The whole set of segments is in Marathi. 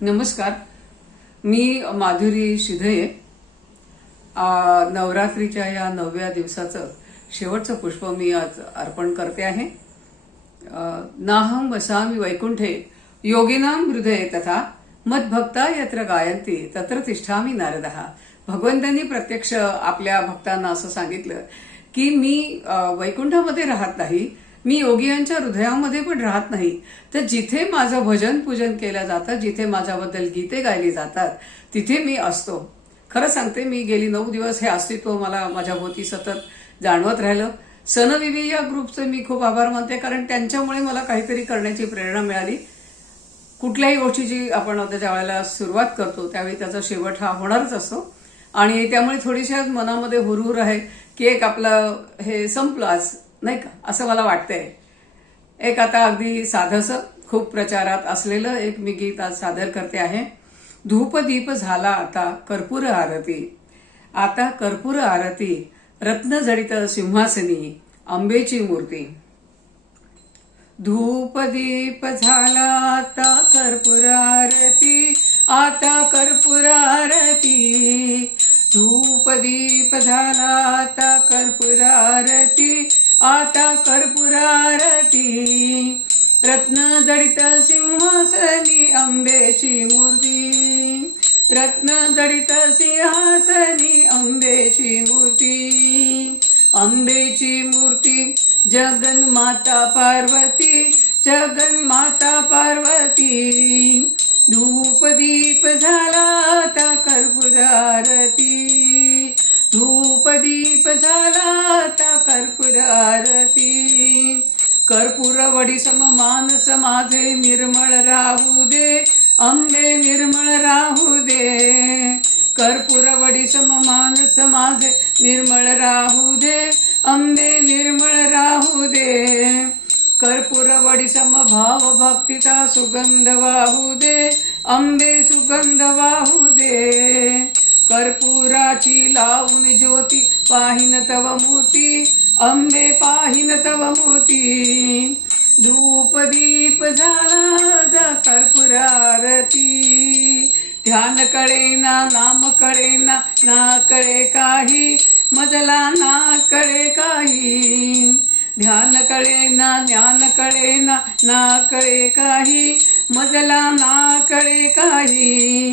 नमस्कार. मी माधुरी शिधये. नवरात्रीच्या या 9व्या दिवसाचं शेवटचं पुष्प मी आज अर्पण करते आहे. नाहं वसामि वैकुंठे योगिनां हृदये तथा मद्भक्ता यत्र गायन्ति तत्र तिष्ठामि नारदः. भगवंतांनी प्रत्यक्ष आपल्या भक्तांना असं सांगितलं की मी वैकुंठामध्ये राहत नाही, मी योगियांच्या हृदयामध्ये पण राहत नाही, तर जिथे माझं भजन पूजन केलं जातं, जिथे माझ्याबद्दल गीते गायली जातात, तिथे मी असतो. खरं सांगते, मी गेली 9 दिवस हे अस्तित्व मला माझ्या भोवती सतत जाणवत राहिलं. सनविवी या ग्रुपचे मी खूप आभार मानते, कारण त्यांच्यामुळे मला काहीतरी करण्याची प्रेरणा मिळाली. कुठल्याही गोष्टीची आपण त्याच्या वेळेला सुरुवात करतो त्यावेळी त्याचा शेवट हा होणारच असतो, आणि त्यामुळे थोडीशी मनामध्ये हुरहुर आहे की एक आपलं हे संपलं आज, नाही का, असं मला वाटतंय. एक आता अगदी साधंसं खूप प्रचारात असलेलं एक मी गीत आज सादर करते आहे. धूपदीप झाला आता कर्पूर आरती, आता कर्पूर आरती, रत्नजडित सिंहासनी अंबेची मूर्ती. धूपदीप झाला आता कर्पूर आरती, आता कर्पूर आरती. धूपदीप झाला आता कर्पूर आरती, आता कर्पूर आरती. रत्नजडित सिंहासनी अंबेची मूर्ती, रत्नजडित सिंहासनी अंबेची मूर्ती. अंबेची मूर्ती जगन्माता पार्वती, जगन्माता पार्वती. धूपदीप झाला आता कर्पूर आरती, धूपदीप झाला आता कर्पूर आरती. कर्पूरवडी सम मानस माझे निर्मळ राहू दे, अंबे निर्मळ राहू दे. कर्पूरवडी सम मानस माझे निर्मळ राहू दे, अंबे निर्मळ राहू दे. कर्पूरवडी सम भाव भक्तीचा सुगंध वाहू दे, अंबे सुगंध वाहू दे. कर्पूराची लावून ज्योती पाहिन तव मूर्ती, अंबे पाहिन तव मूर्ती. धूपदीप झाला जा कर्पूर आरती. ध्यान कळेना नाम कळेना ना कळे काही, मजला ना कळे काही. ध्यान कळेना ज्ञान कळेना ना कळे काही, मजला ना कळे काही.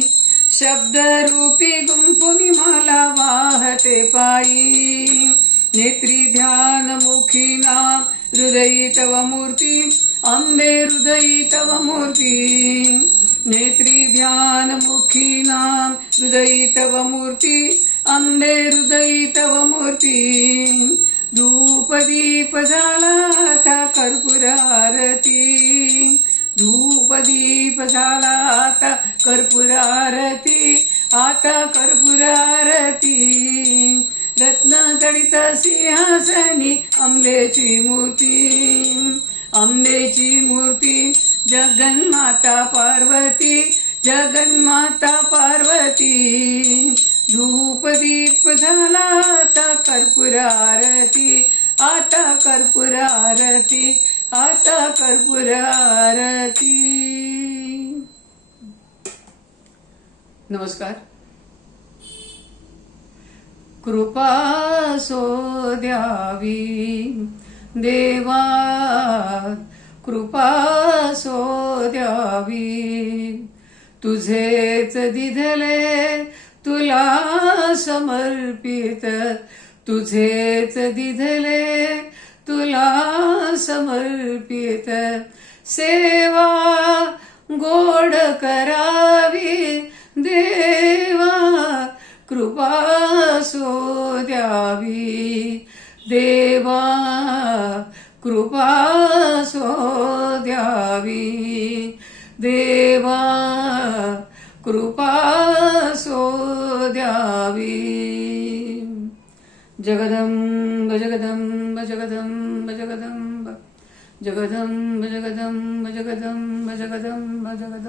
शब्द रूपी गुंफुनी मला वाहते पायी. नेत्री ध्यान मुखी नाम हृदयी तव मूर्ती, अंबे हृदयी तव मूर्ती. नेत्री ध्यान मुखी नाम हृदयी तव मूर्ती, अंबे हृदयी तव मूर्ती. धूपदीप झाला आता कर्पूर आरती, धूपदीप झाला आता कर्पूर आरती, आता कर्पूर आरती. रत्नजडित सिंहासनी अंबेची मूर्ती, अंबेची मूर्ती. जगन्माता पार्वती, जगन्माता पार्वती. धूपदीप झाला आता कर्पूर आरती, आता कर्पूर आरती, आता कर्पूर आरती. नमस्कार. कृपा सो द्यावी देवा, कृपा सो द्यावी. तुझेच दिधले तुला समर्पित, तुझेच दिधले तुला समर्पित. सेवा गोड करावी देवा, कृपा सो द्यावी देवा, कृपा सो द्यावी देवा, कृपा सो द्यावी. जगदंब जगदंब जगदंब जगदंब, जगदंब जगदंब जगदंब जगदंब जगदंब.